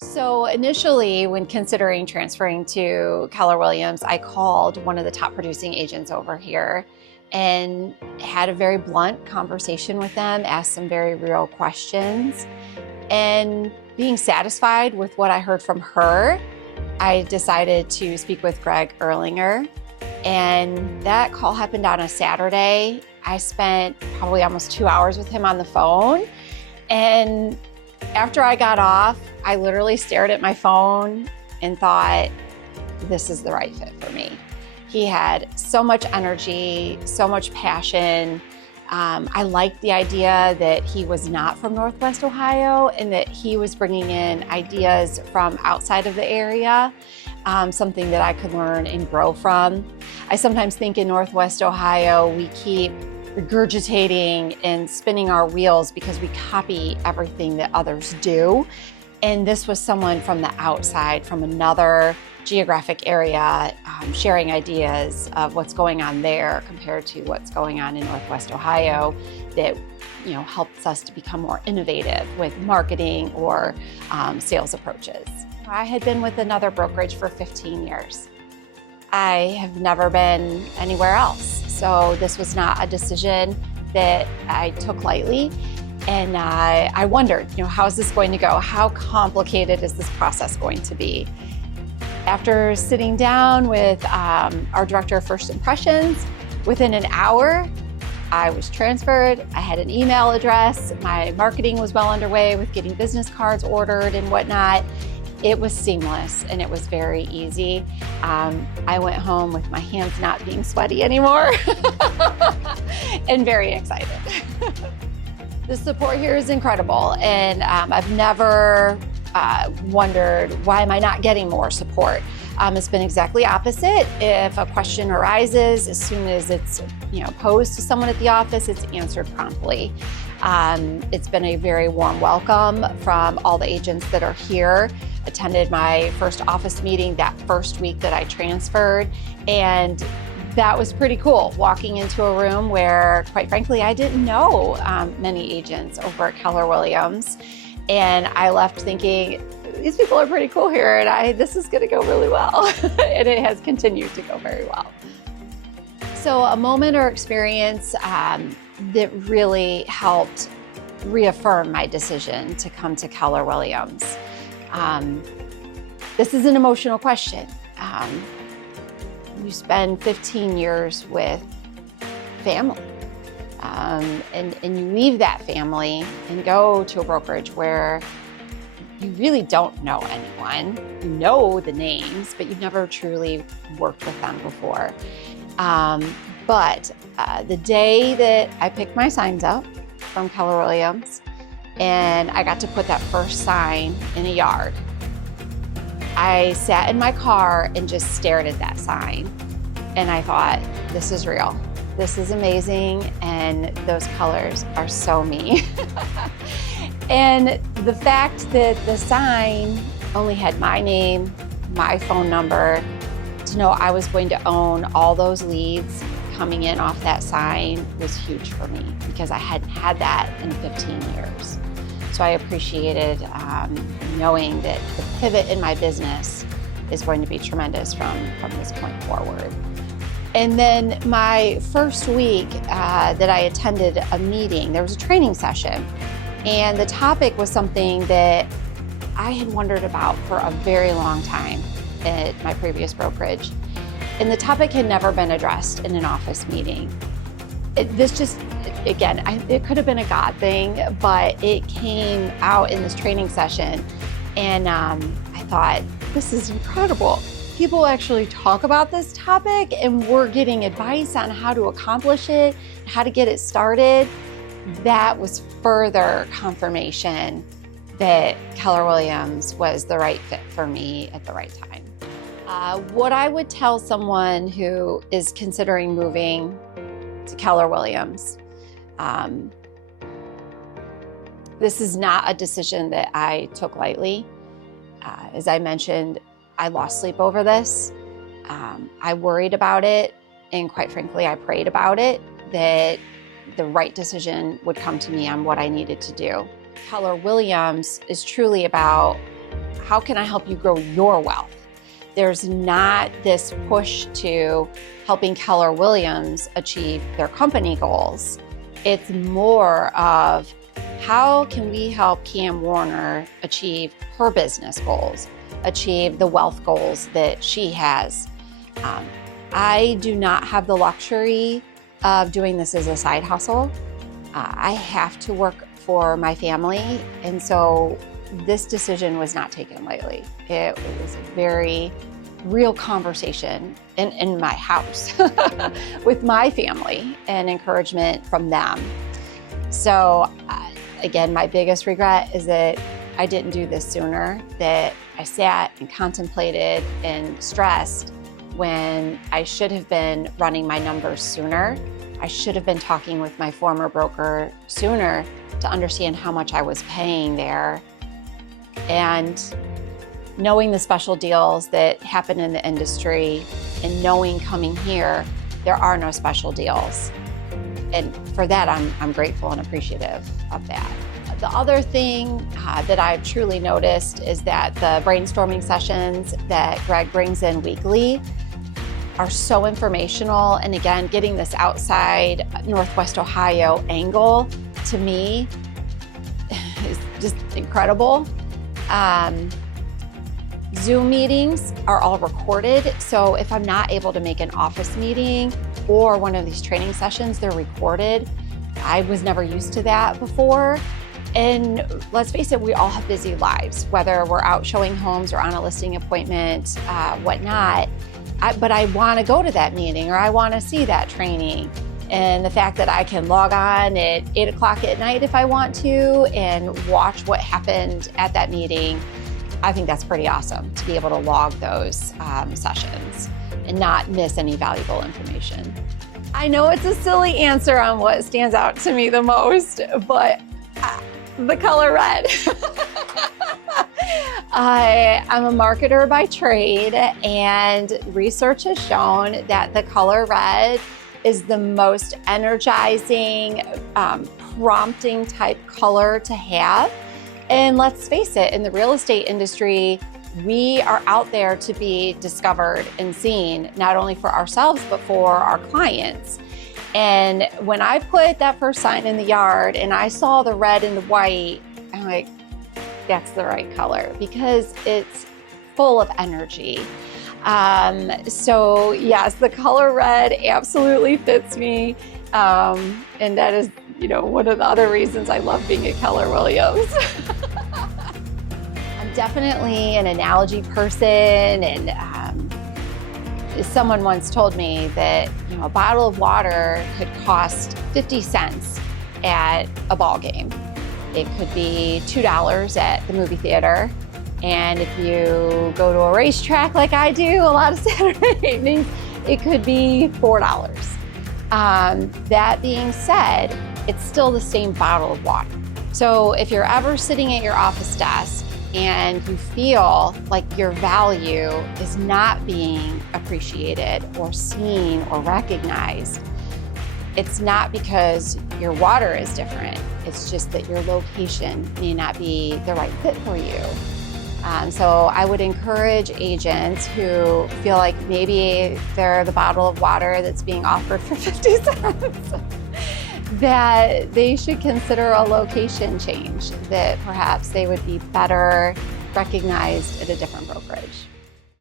So initially, when considering transferring to Keller Williams, I called one of the top producing agents over here and had a very blunt conversation with them, asked some very real questions. And being satisfied with what I heard from her, I decided to speak with Greg Erlinger. And that call happened on a Saturday. I spent probably almost 2 hours with him on the phone. And after I got off, I literally stared at my phone and thought, this is the right fit for me. He had so much energy, so much passion. I liked the idea that he was not from Northwest Ohio and that he was bringing in ideas from outside of the area, something that I could learn and grow from. I sometimes think in Northwest Ohio, we keep regurgitating and spinning our wheels because we copy everything that others do. And this was someone from the outside, from another geographic area, sharing ideas of what's going on there compared to what's going on in Northwest Ohio that helps us to become more innovative with marketing or sales approaches. I had been with another brokerage for 15 years. I have never been anywhere else. So this was not a decision that I took lightly. And I wondered, how is this going to go? How complicated is this process going to be? After sitting down with our director of first impressions, within an hour, I was transferred. I had an email address. My marketing was well underway with getting business cards ordered and whatnot. It was seamless and it was very easy. I went home with my hands not being sweaty anymore and very excited. The support here is incredible, and I've never wondered, why am I not getting more support? It's been exactly opposite. If a question arises, as soon as it's posed to someone at the office, it's answered promptly. It's been a very warm welcome from all the agents that are here. Attended my first office meeting that first week that I transferred, and that was pretty cool, walking into a room where, quite frankly, I didn't know many agents over at Keller Williams. And I left thinking, these people are pretty cool here, and this is gonna go really well. And it has continued to go very well. So a moment or experience that really helped reaffirm my decision to come to Keller Williams. This is an emotional question. You spend 15 years with family, and you leave that family and go to a brokerage where you really don't know anyone. You know the names, but you've never truly worked with them before. But the day that I picked my signs up from Keller Williams and I got to put that first sign in a yard, I sat in my car and just stared at that sign. And I thought, this is real. This is amazing. And those colors are so me. And the fact that the sign only had my name, my phone number, to know I was going to own all those leads coming in off that sign was huge for me because I hadn't had that in 15 years. So I appreciated knowing that the pivot in my business is going to be tremendous from this point forward. And then my first week that I attended a meeting, there was a training session, and the topic was something that I had wondered about for a very long time at my previous brokerage. And the topic had never been addressed in an office meeting. It could have been a God thing, but it came out in this training session. And I thought, this is incredible. People actually talk about this topic and we're getting advice on how to accomplish it, how to get it started. That was further confirmation that Keller Williams was the right fit for me at the right time. What I would tell someone who is considering moving to Keller Williams, this is not a decision that I took lightly. As I mentioned, I lost sleep over this. I worried about it, and quite frankly, I prayed about it, that the right decision would come to me on what I needed to do. Keller Williams is truly about how can I help you grow your wealth? There's not this push to helping Keller Williams achieve their company goals. It's more of how can we help Cam Warner achieve her business goals, achieve the wealth goals that she has. I do not have the luxury of doing this as a side hustle. I have to work for my family, and so this decision was not taken lightly. It was a very real conversation in my house with my family and encouragement from them. So again, my biggest regret is that I didn't do this sooner, that I sat and contemplated and stressed when I should have been running my numbers sooner. I should have been talking with my former broker sooner to understand how much I was paying there. And knowing the special deals that happen in the industry and knowing coming here, there are no special deals. And for that, I'm grateful and appreciative of that. The other thing that I've truly noticed is that the brainstorming sessions that Greg brings in weekly are so informational. And again, getting this outside Northwest Ohio angle to me is just incredible. Zoom meetings are all recorded. So if I'm not able to make an office meeting or one of these training sessions, they're recorded. I was never used to that before. And let's face it, we all have busy lives, whether we're out showing homes or on a listing appointment, whatnot. But I want to go to that meeting or I want to see that training. And the fact that I can log on at 8 o'clock at night if I want to and watch what happened at that meeting, I think that's pretty awesome to be able to log those sessions and not miss any valuable information. I know it's a silly answer on what stands out to me the most, but the color red. I'm a marketer by trade, and research has shown that the color red is the most energizing, prompting type color to have. And let's face it, in the real estate industry, we are out there to be discovered and seen, not only for ourselves, but for our clients. And when I put that first sign in the yard and I saw the red and the white, I'm like, that's the right color because it's full of energy. So yes, the color red absolutely fits me. And that is, one of the other reasons I love being at Keller Williams. I'm definitely an analogy person, and someone once told me that a bottle of water could cost 50 cents at a ball game. It could be $2 at the movie theater. And if you go to a racetrack like I do a lot of Saturday evenings, it could be $4. That being said, it's still the same bottle of water. So if you're ever sitting at your office desk and you feel like your value is not being appreciated or seen or recognized, it's not because your water is different. It's just that your location may not be the right fit for you. So I would encourage agents who feel like maybe they're the bottle of water that's being offered for 50 cents, that they should consider a location change, that perhaps they would be better recognized at a different brokerage.